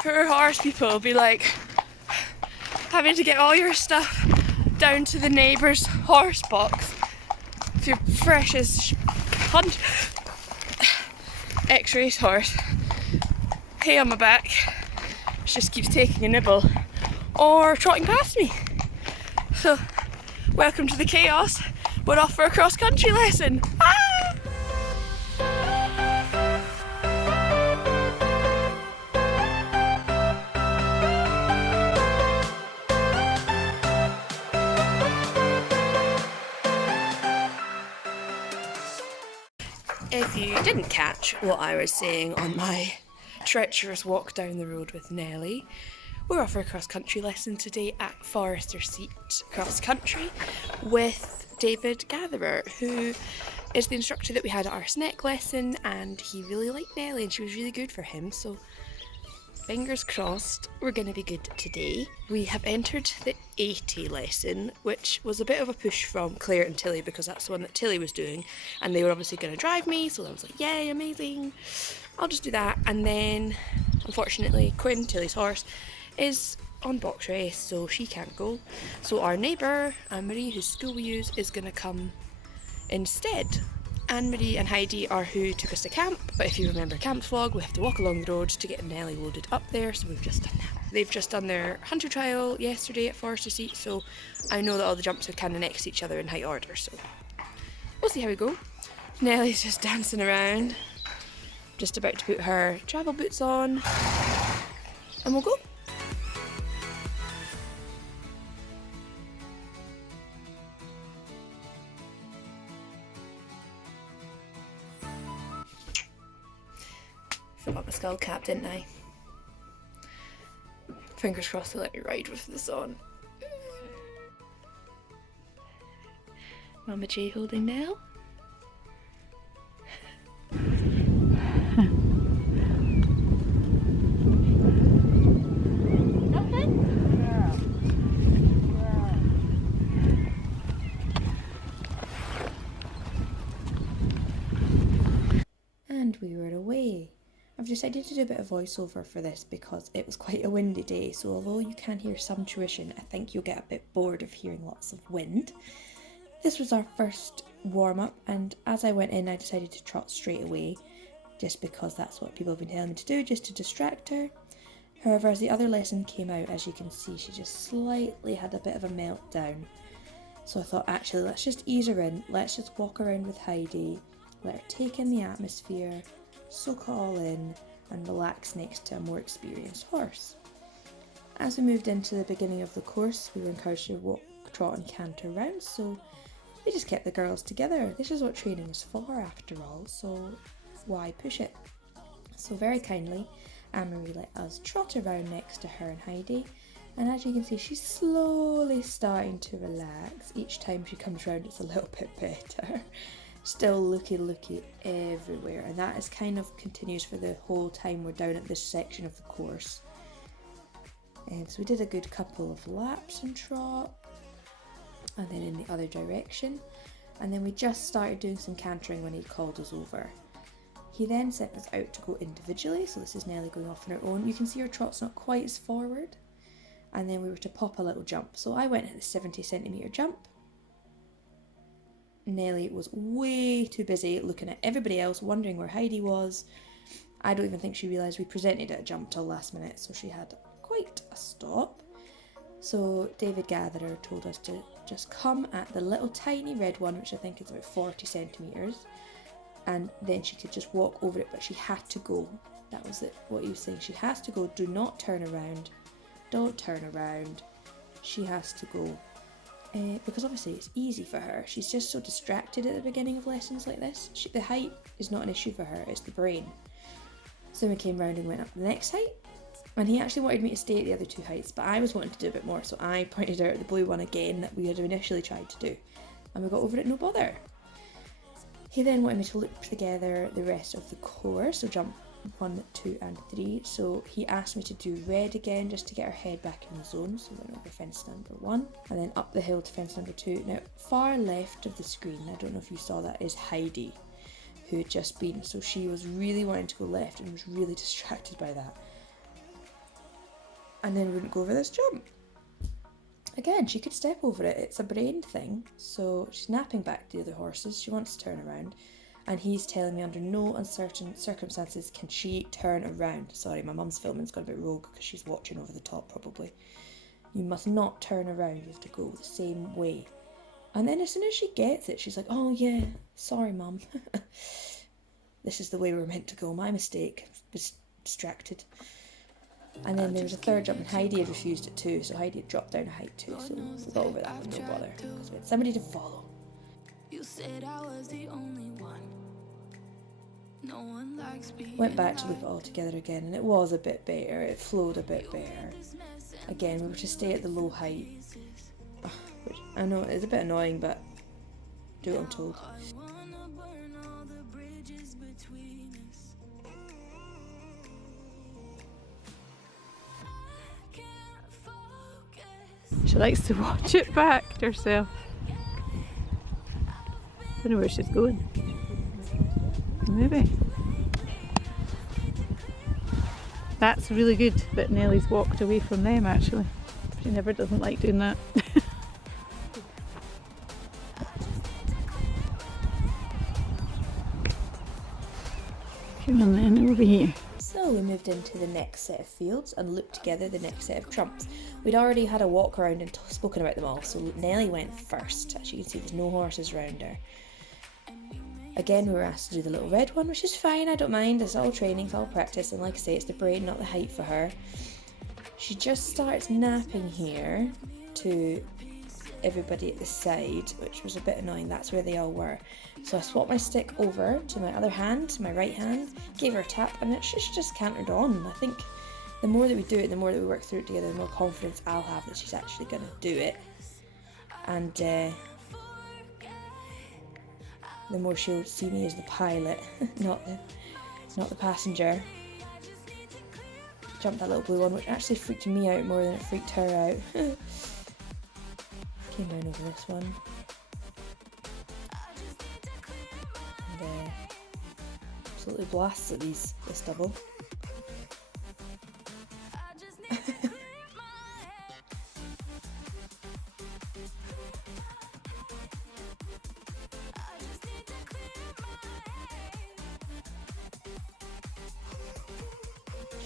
Poor horse people will be like having to get all your stuff down to the neighbour's horse box. If your freshest X-race horse, hay on my back, just keeps taking a nibble or trotting past me. So, welcome to the chaos. We're off for a cross-country lesson. Ah! If you didn't catch what I was saying on my treacherous walk down the road with Nellie, we're off for a cross-country lesson today at Foresterseat Cross Country with David Gatherer, who is the instructor that we had at our snack lesson, and he really liked Nellie and she was really good for him, so fingers crossed we're going to be good today. We have entered the 80 lesson, which was a bit of a push from Claire and Tilly because that's the one that Tilly was doing and they were obviously going to drive me, so I was like, yay, amazing, I'll just do that. And then unfortunately Quinn, Tilly's horse, is on box race, so she can't go, so our neighbour Anne-Marie, whose school we use, is going to come instead. Anne-Marie and Heidi are who took us to camp, but if you remember camp's vlog, we have to walk along the road to get Nellie loaded up there, so we've just done that. They've just done their hunter trial yesterday at Foresterseat, so I know that all the jumps are kind of next to each other in height order, so we'll see how we go. Nellie's just dancing around, just about to put her travel boots on, and we'll go. Forgot my skull cap, didn't I? Fingers crossed they'll let me ride with this on. Mama J holding Nell. And we were away. I've decided to do a bit of voiceover for this because it was quite a windy day, so although you can hear some tuition, I think you'll get a bit bored of hearing lots of wind. This was our first warm-up, and as I went in I decided to trot straight away, just because that's what people have been telling me to do, just to distract her. However, as the other lesson came out, as you can see, she just slightly had a bit of a meltdown. So I thought, actually, let's just ease her in, let's just walk around with Heidi, let her take in the atmosphere, soak it all in, and relax next to a more experienced horse. As we moved into the beginning of the course, we were encouraged to walk, trot and canter round, so we just kept the girls together. This is what training is for after all, so why push it? So very kindly, Anne-Marie let us trot around next to her and Heidi, and as you can see, she's slowly starting to relax. Each time she comes round it's a little bit better. Still looky everywhere, and that is kind of continues for the whole time we're down at this section of the course. And so we did a good couple of laps and trot, and then in the other direction, and then we just started doing some cantering when he called us over. He then sent us out to go individually, so this is Nellie going off on her own. You can see her trot's not quite as forward, and then we were to pop a little jump. So I went at the 70cm jump. Nellie was way too busy looking at everybody else, wondering where Heidi was. I don't even think she realised we presented at a jump till last minute, so she had quite a stop. So David Gatherer told us to just come at the little tiny red one, which I think is about 40cm, and then she could just walk over it, but she had to go. That was it, what he was saying. She has to go, do not turn around, don't turn around, she has to go. Because obviously it's easy for her. She's just so distracted at the beginning of lessons like this. The height is not an issue for her, it's the brain. So then we came round and went up the next height, and he actually wanted me to stay at the other two heights, but I was wanting to do a bit more, so I pointed out the blue one again that we had initially tried to do, and we got over it no bother. He then wanted me to loop together the rest of the course, so jump 1, 2 and 3, so he asked me to do red again just to get her head back in the zone, so we went over fence number 1 and then up the hill to fence number 2. Now far left of the screen, I don't know if you saw that, is Heidi, who had just been, so she was really wanting to go left and was really distracted by that. and then wouldn't go over this jump. Again, she could step over it. It's a brain thing. So she's napping back the other horses. She wants to turn around. And he's telling me under no uncertain circumstances can she turn around. Sorry, my mum's filming's got a bit rogue because she's watching over the top probably. You must not turn around. You have to go the same way. And then as soon as she gets it, she's like, oh yeah, sorry mum. This is the way we're meant to go. My mistake. Was distracted. And then there was a third jump and Heidi had refused it too. So Heidi had dropped down a height too. So we got over that with no bother. Because we had somebody to follow. You said I was the only one. No one likes me. Went back to loop it all together again and it was a bit better. It flowed a bit better. Again, we were to stay at the low height. Which I know it's a bit annoying, but do what I'm told. She likes to watch it back to herself. Don't know where she's going. Maybe. That's really good that Nellie's walked away from them actually. She never doesn't like doing that. Come on then, over here. So we moved into the next set of fields and looped together the next set of trumps. We'd already had a walk around and spoken about them all, so Nellie went first. As you can see, there's no horses around her. Again, we were asked to do the little red one, which is fine, I don't mind. It's all training, it's all practice, and like I say, it's the brain, not the height for her. She just starts napping here to everybody at the side, which was a bit annoying. That's where they all were. So I swapped my stick over to my other hand, to my right hand, gave her a tap, and she just cantered on. I think the more that we do it, the more that we work through it together, the more confidence I'll have that she's actually going to do it. And the more she'll see me as the pilot, not the passenger. Jumped that little blue one, which actually freaked me out more than it freaked her out. Came down over this one. And absolutely blasts at this double.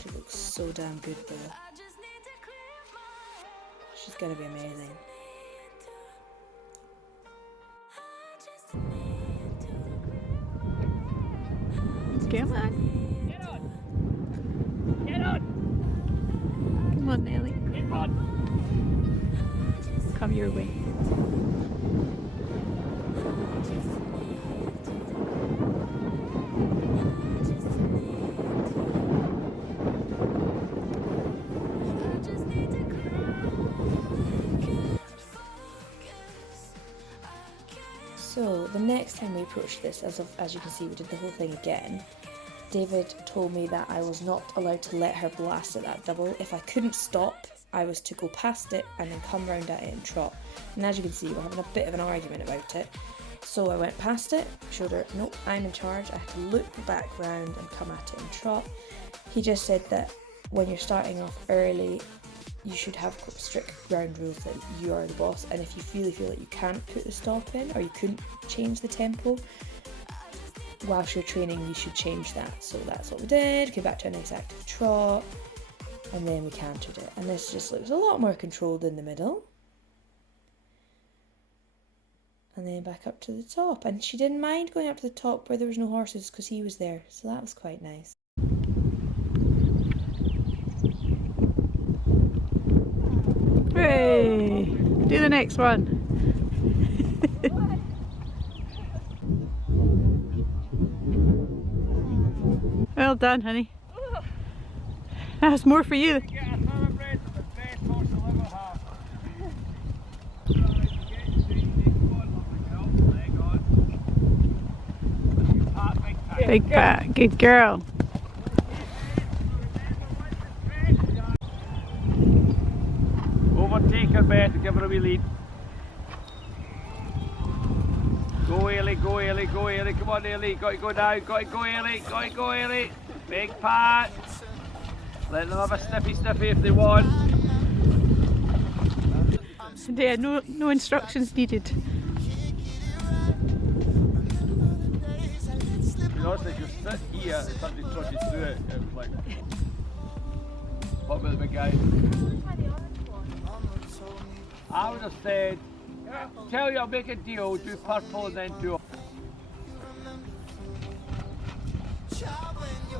She looks so damn good though. She's gonna be amazing. Come on. Get on! Get on! Come on, Nellie. Get on! Come your way. So the next time we approached this, as you can see, we did the whole thing again. David told me that I was not allowed to let her blast at that double. If I couldn't stop, I was to go past it and then come round at it and trot. And as you can see, we're having a bit of an argument about it. So I went past it, showed her, nope, I'm in charge. I had to loop back round and come at it and trot. He just said that when you're starting off early, you should have strict ground rules that you are the boss, and if you really feel that you can't put the stop in or you couldn't change the tempo whilst you're training, you should change that. So that's what we did, came back to a nice active trot, and then we cantered it. And this just looks a lot more controlled in the middle. And then back up to the top. And she didn't mind going up to the top where there was no horses because he was there. So that was quite nice. Hooray! Do the next one. Well done, honey. That's more for you. Big pat, good girl. Overtake her, Beth, and give her a wee lead. Go Ellie, go Ellie, go Ellie, come on Ellie, got to go down, got to go Ellie, got to go Ellie. Big pat. Let them have a sniffy if they want. Yeah, no instructions needed. You know, if you sit here and somebody trudges through it, it was like, what about the big guy? I would have said, tell you I'll make a deal, do purple and then do.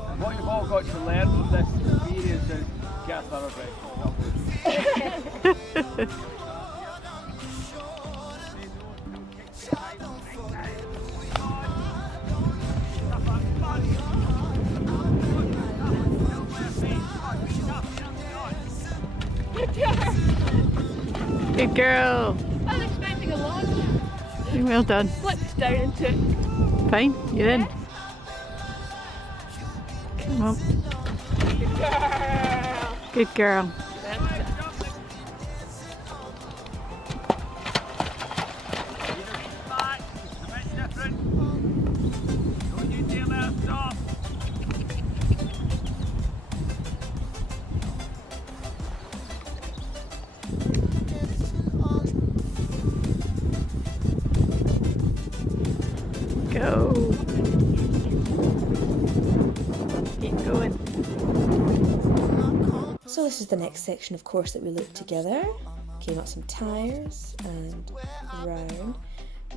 And what you've all got to learn from this experience is get a thoroughbred. Good girl. I was expecting a launch. Well done. Slipped down into it. Fine, you're in. Come on. Good girl. Go. Keep going. So this is the next section of course that we looked together. Came up some tyres and round.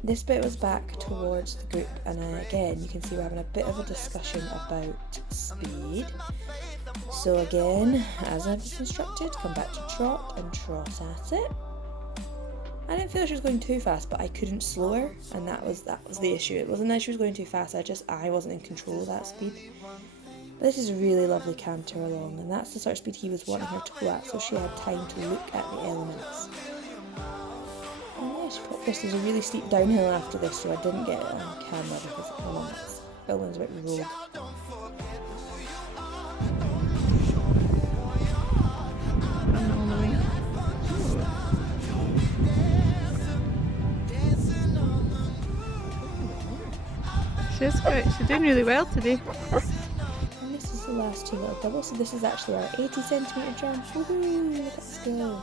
This bit was back towards the group, and again you can see we're having a bit of a discussion about speed. So again, as I was instructed, come back to trot and trot at it. I didn't feel like she was going too fast, but I couldn't slow her, and that was the issue. It wasn't that she was going too fast, I wasn't in control of that speed. But this is a really lovely canter along, and that's the sort of speed he was wanting her to go at, so she had time to look at the elements. And yeah, she popped this. There's a really steep downhill after this, so I didn't get it on camera because filming's a bit rogue. She's doing really well today. And this is the last two little doubles, so this is actually our 80cm jump. Woohoo! Let's go!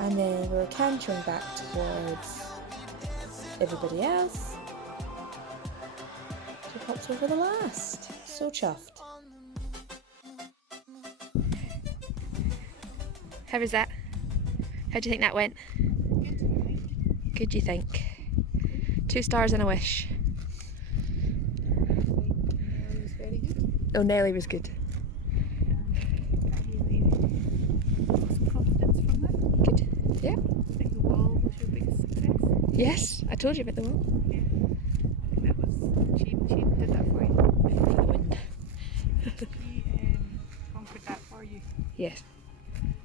And then we're cantering back towards everybody else. She pops over the last. So chuffed. How was that? How do you think that went? Good, do you think? 2 stars and a wish. Oh, Nelly was good. Good. Yeah. I think the wall was your biggest success. Yes, I told you about the wall. Yeah. That was she did that for you. For the wind. She conquered that for you, Yes.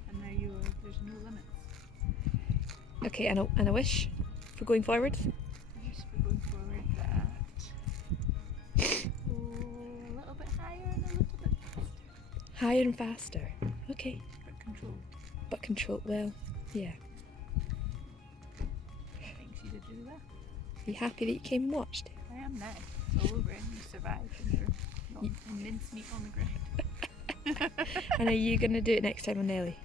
and now there's no limits. Okay, and a wish for going forward. Yes, we're going forward that. Oh, a little bit higher and a little bit faster. Higher and faster. Okay. But control. But control, well, yeah. I think she did really well. Are you happy that you came and watched? I am now. It's all over and you survived and you're not in mincemeat on the ground. And are you going to do it next time on Nelly?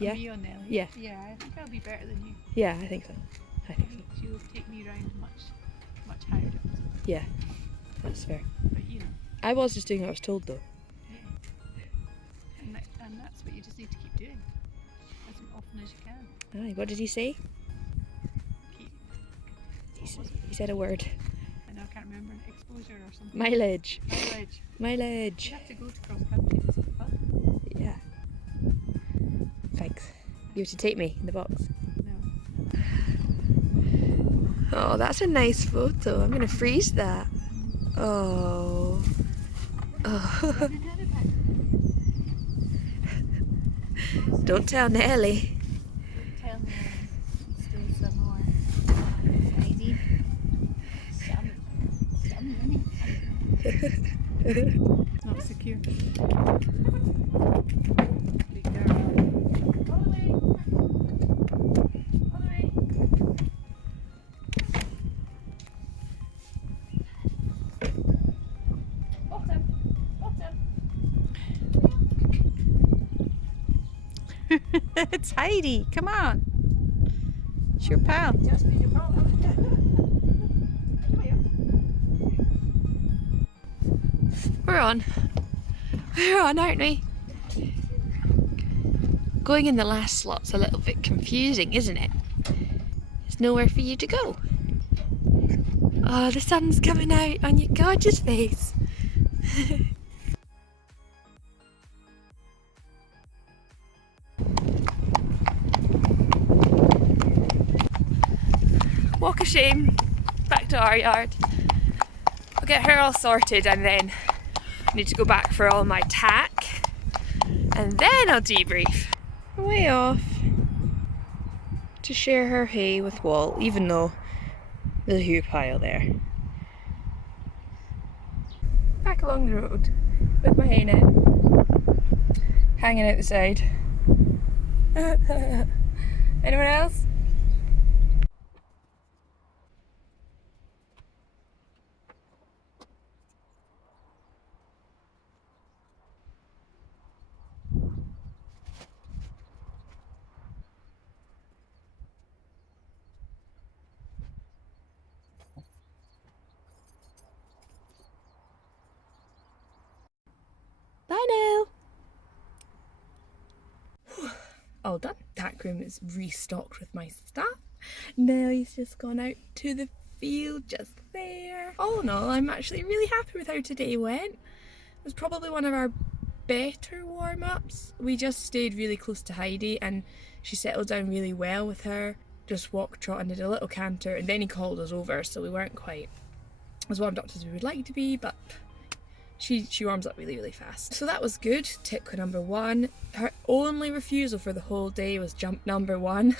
Yeah? Me on Nelly? Yeah. Yeah, I think I'll be better than you. Yeah, I think so. I think so. She'll take me around much higher jumps. Yeah, that's fair. But you know, I was just doing what I was told though. yeah. And that's what you just need to keep doing. As often as you can. Aye, what did he say? Keep. He said a word. I know I can't remember. Exposure or something. Mileage. Mileage. Mileage. You have to go to cross country just for fun. Yeah. Thanks. You have to take me in the box. No. Oh, that's a nice photo. I'm going to freeze that. Oh. Oh. Don't tell Nelly. Tell me. Still some more. Heidi. It's not secure. Big girl. It's Heidi. Come on. It's your pal. We're on. We're on, aren't we? Going in the last slot's a little bit confusing, isn't it? There's nowhere for you to go. Oh, the sun's coming out on your gorgeous face. Walk of shame. Back to our yard. I'll get her all sorted and then I need to go back for all my tack. And then I'll debrief. Way off to share her hay with Walt, even though there's a huge pile there. Back along the road with my hay net hanging out the side. Anyone else? Bye now. All done. Tack room is restocked with my stuff. Nellie's just gone out to the field just there. All in all, I'm actually really happy with how today went. It was probably one of our better warm-ups. We just stayed really close to Heidi and she settled down really well with her. Just walked, trot and did a little canter and then he called us over, so we weren't quite as warmed up as we would like to be, but she warms up really, really fast. So that was good. Tick number 1. Her only refusal for the whole day was jump number 1.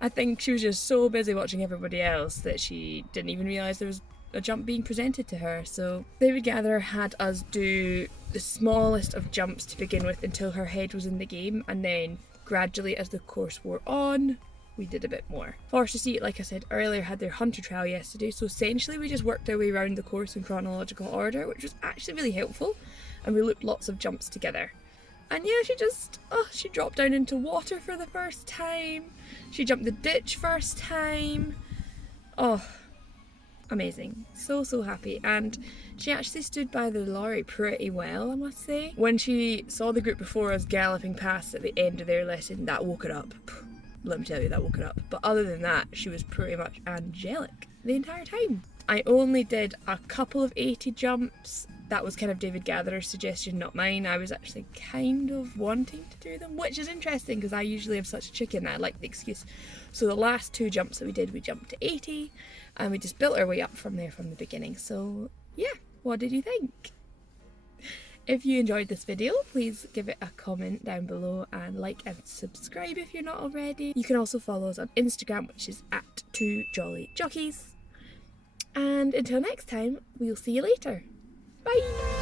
I think she was just so busy watching everybody else that she didn't even realise there was a jump being presented to her. So David Gatherer had us do the smallest of jumps to begin with until her head was in the game, and then gradually as the course wore on, we did a bit more. Foresterseat, like I said earlier, had their hunter trial yesterday, so essentially we just worked our way around the course in chronological order, which was actually really helpful, and we looped lots of jumps together. And yeah, she dropped down into water for the first time. She jumped the ditch first time. Oh, amazing. So happy. And she actually stood by the lorry pretty well, I must say. When she saw the group before us galloping past at the end of their lesson, that woke her up. Let me tell you, that woke her up. But other than that, she was pretty much angelic the entire time. I only did a couple of 80 jumps. That was kind of David Gatherer's suggestion, not mine. I was actually kind of wanting to do them, which is interesting because I usually have such a chicken that I like the excuse. So the last 2 jumps that we did, we jumped to 80 and we just built our way up from there from the beginning. So yeah, what did you think? If you enjoyed this video, please give it a comment down below and like and subscribe if you're not already. You can also follow us on Instagram, which is at TwoJollyJockeys. And until next time, we'll see you later. Bye!